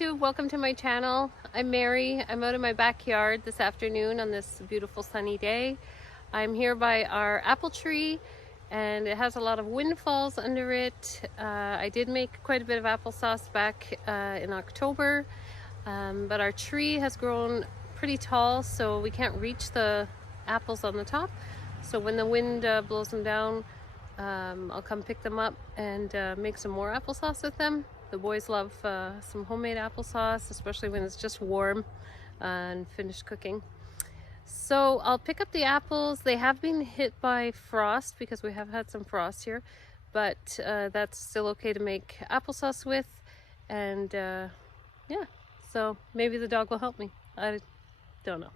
YouTube, welcome to my channel. I'm Mary. I'm out in my backyard this afternoon on this beautiful sunny day. I'm here by our apple tree and it has a lot of windfalls under it. I did make quite a bit of applesauce back in October, but our tree has grown pretty tall, so we can't reach the apples on the top. So when the wind blows them down, I'll come pick them up and make some more applesauce with them. The boys love some homemade applesauce, especially when it's just warm and finished cooking. So I'll pick up the apples. They have been hit by frost because we have had some frost here, but that's still okay to make applesauce with. And yeah, so maybe the dog will help me. I don't know.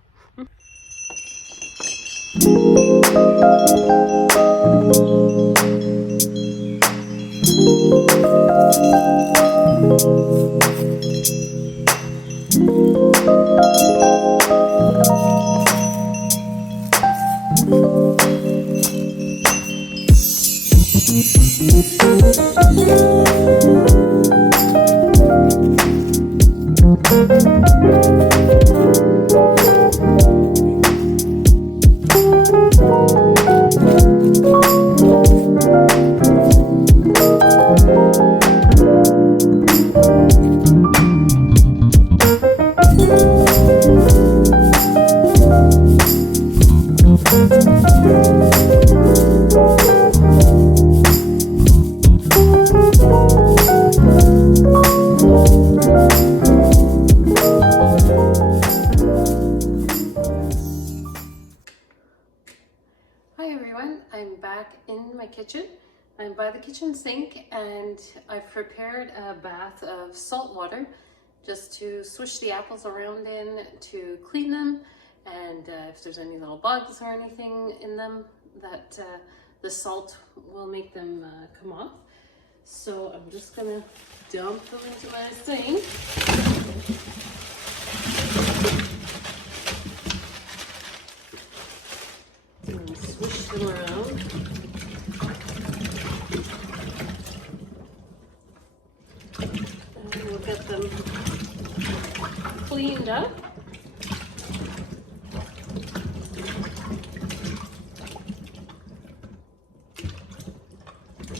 Hi everyone, I'm back in my kitchen. I'm by the kitchen sink and I've prepared a bath of salt water just to swish the apples around in to clean them, and if there's any little bugs or anything in them, that the salt will make them come off. So I'm just gonna dump them into my sink. And swish them around. And we'll get them cleaned up.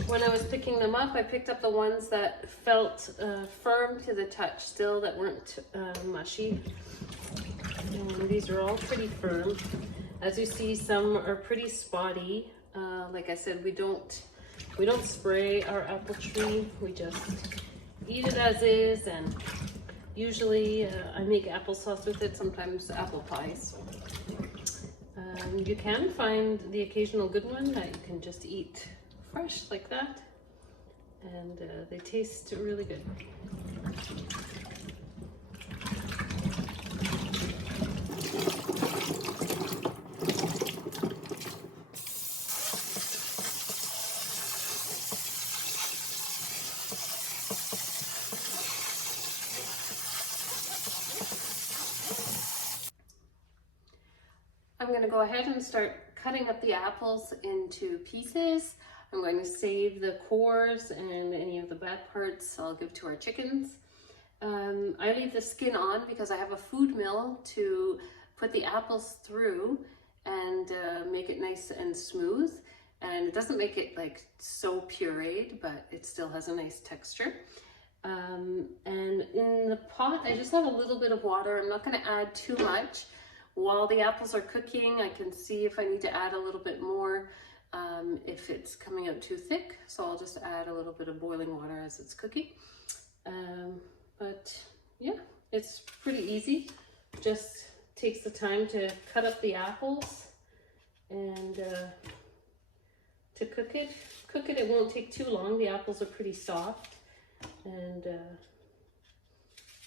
When I was picking them up, I picked up the ones that felt firm to the touch still, that weren't mushy. And these are all pretty firm. As you see, some are pretty spotty. Like I said, we don't spray our apple tree. We just eat it as is, and usually I make applesauce with it, sometimes apple pie. So you can find the occasional good one that you can just eat fresh like that, and they taste really good. I'm going to go ahead and start cutting up the apples into pieces. I'm going to save the cores and any of the bad parts I'll give to our chickens. I leave the skin on because I have a food mill to put the apples through and make it nice and smooth. And it doesn't make it like so pureed, but it still has a nice texture. And in the pot, I just have a little bit of water. I'm not going to add too much. While the apples are cooking, I can see if I need to add a little bit more if it's coming out too thick. So I'll just add a little bit of boiling water as it's cooking. But yeah, it's pretty easy. Just takes the time to cut up the apples and to cook it. It won't take too long. The apples are pretty soft, and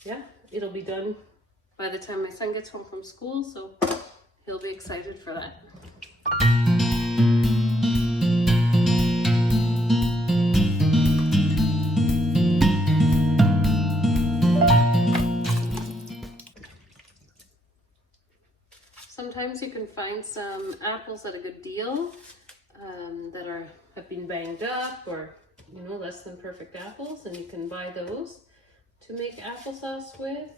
yeah, it'll be done by the time my son gets home from school, so he'll be excited for that. Sometimes you can find some apples at a good deal that have been banged up, or less than perfect apples, and you can buy those. to make applesauce with.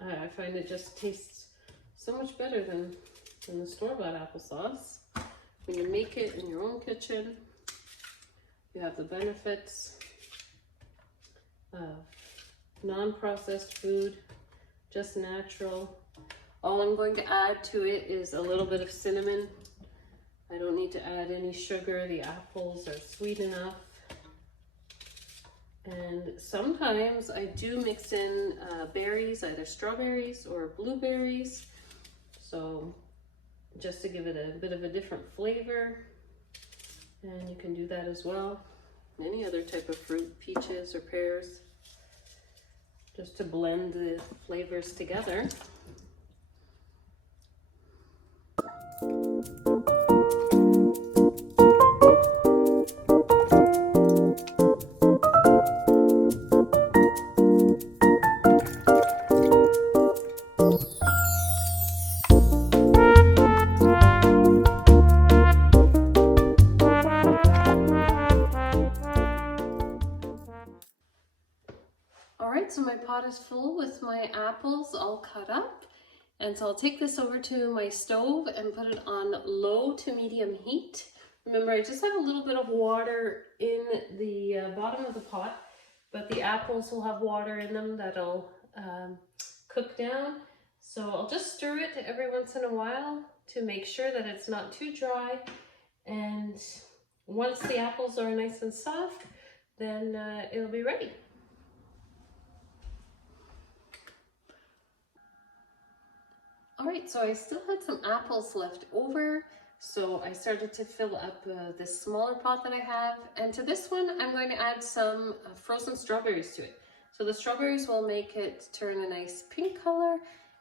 I find it just tastes so much better than the store-bought applesauce. When you make it in your own kitchen, you have the benefits of non-processed food, just natural. All I'm going to add to it is a little bit of cinnamon. I don't need to add any sugar. The apples are sweet enough. And sometimes I do mix in berries, either strawberries or blueberries. So just to give it a bit of a different flavor. And you can do that as well. Any other type of fruit, peaches or pears, just to blend the flavors together. Alright, so my pot is full with my apples all cut up. And so I'll take this over to my stove and put it on low to medium heat. Remember, I just have a little bit of water in the bottom of the pot, but the apples will have water in them that'll cook down. So I'll just stir it every once in a while to make sure that it's not too dry. And once the apples are nice and soft, then it'll be ready. Alright, so I still had some apples left over, so I started to fill up this smaller pot that I have, and to this one I'm going to add some frozen strawberries to it. So the strawberries will make it turn a nice pink color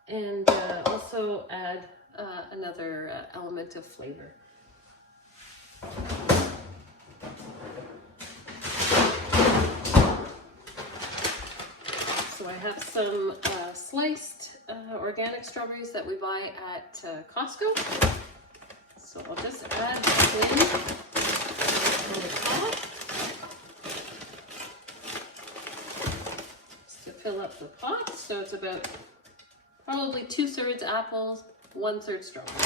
and also add another element of flavor. So I have some sliced organic strawberries that we buy at Costco. So I'll just add this in on the top just to fill up the pot. So it's about probably 2/3 apples, 1/3 strawberries.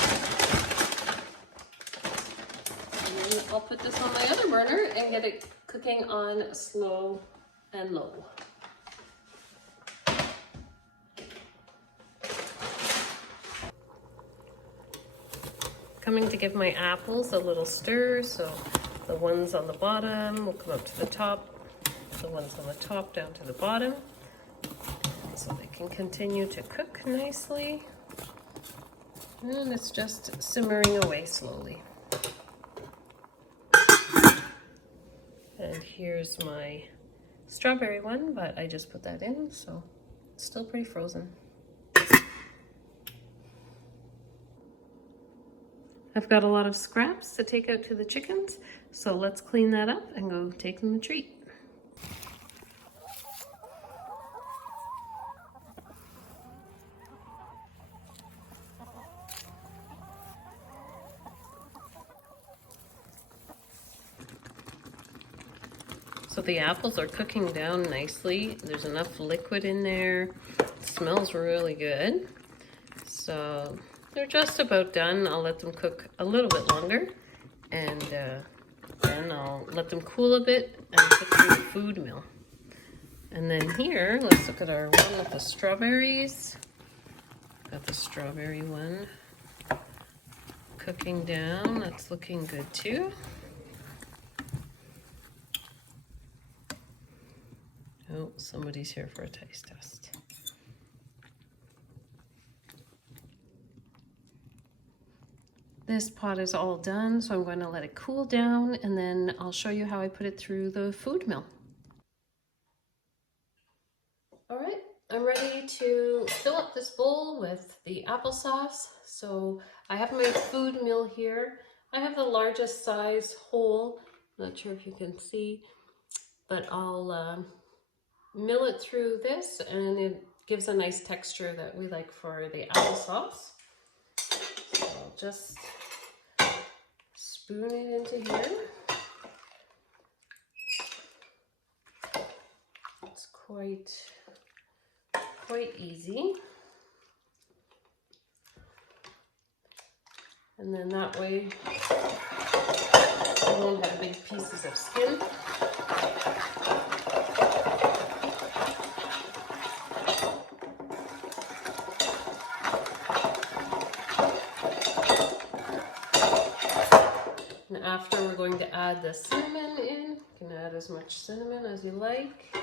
And then I'll put this on my other burner and get it cooking on slow and low. Coming to give my apples a little stir, so the ones on the bottom will come up to the top, the ones on the top down to the bottom, so they can continue to cook nicely. And it's just simmering away slowly. And here's my strawberry one, but I just put that in, so it's still pretty frozen. I've got a lot of scraps to take out to the chickens, so let's clean that up and go take them a treat. So the apples are cooking down nicely. There's enough liquid in there. It smells really good. So they're just about done. I'll let them cook a little bit longer, and then I'll let them cool a bit and put through the food mill. And then here, let's look at our one with the strawberries. Got the strawberry one cooking down. That's looking good too. Oh, somebody's here for a taste test. This pot is all done, so I'm going to let it cool down, and then I'll show you how I put it through the food mill. All right, I'm ready to fill up this bowl with the applesauce. So I have my food mill here. I have the largest size hole. Not sure if you can see, but I'll mill it through this, and it gives a nice texture that we like for the applesauce. So I'll just spoon it into here. quite easy. And then that way you won't have big pieces of skin. And after, we're going to add the cinnamon in. You can add as much cinnamon as you like.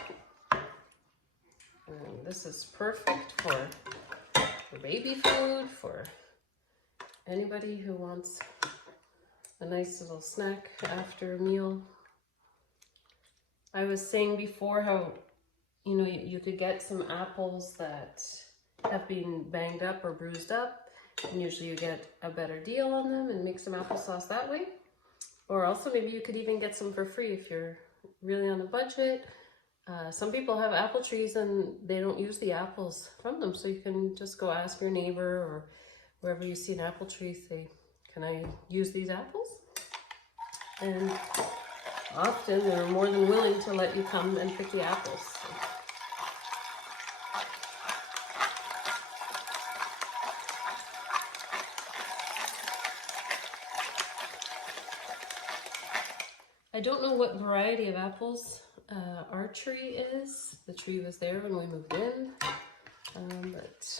And this is perfect for baby food, for anybody who wants a nice little snack after a meal. I was saying before how, you know, you could get some apples that have been banged up or bruised up, and usually you get a better deal on them and make some applesauce that way. Or also maybe you could even get some for free if you're really on a budget. Some people have apple trees and they don't use the apples from them, so you can just go ask your neighbor or wherever you see an apple tree, say, can I use these apples? And often they're more than willing to let you come and pick the apples. I don't know what variety of apples our tree is. The tree was there when we moved in, but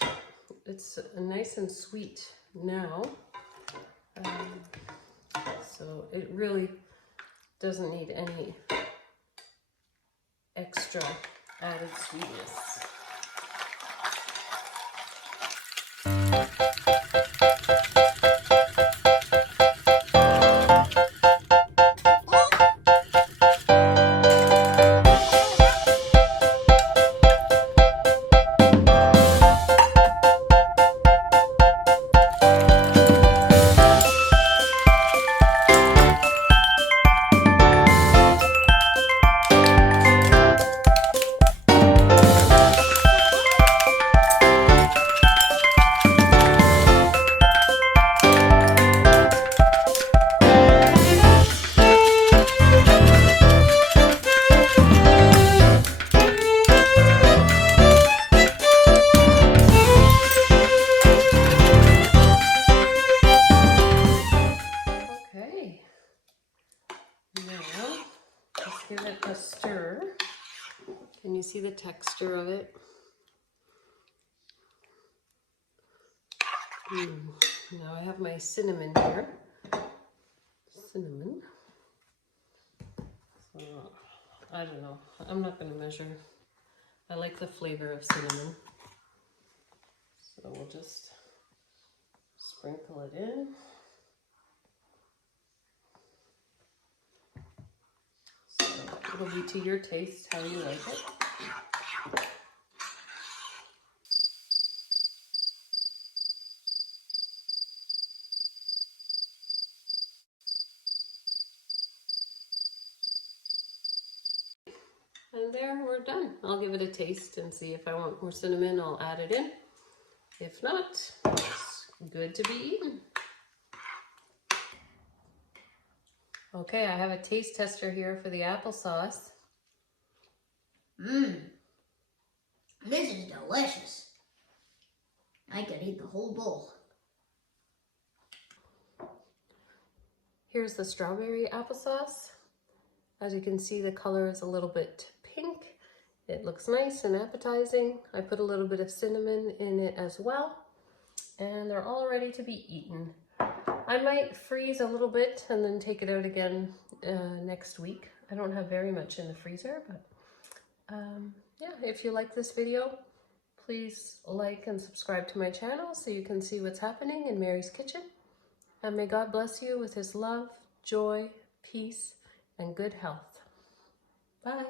it's nice and sweet now. So it really doesn't need any extra added sweetness. Give it a stir. Can you see the texture of it? Now I have my cinnamon here. Cinnamon. So, I don't know. I'm not going to measure. I like the flavor of cinnamon. So we'll just sprinkle it in. It'll be to your taste, how you like it. And there, we're done. I'll give it a taste and see if I want more cinnamon, I'll add it in. If not, it's good to be eaten. Okay, I have a taste tester here for the applesauce. This is delicious. I could eat the whole bowl. Here's the strawberry applesauce. As you can see, the color is a little bit pink. It looks nice and appetizing. I put a little bit of cinnamon in it as well. And they're all ready to be eaten. I might freeze a little bit and then take it out again next week. I don't have very much in the freezer, but yeah, if you like this video, please like and subscribe to my channel so you can see what's happening in Mary's kitchen. And may God bless you with his love, joy, peace, and good health. Bye.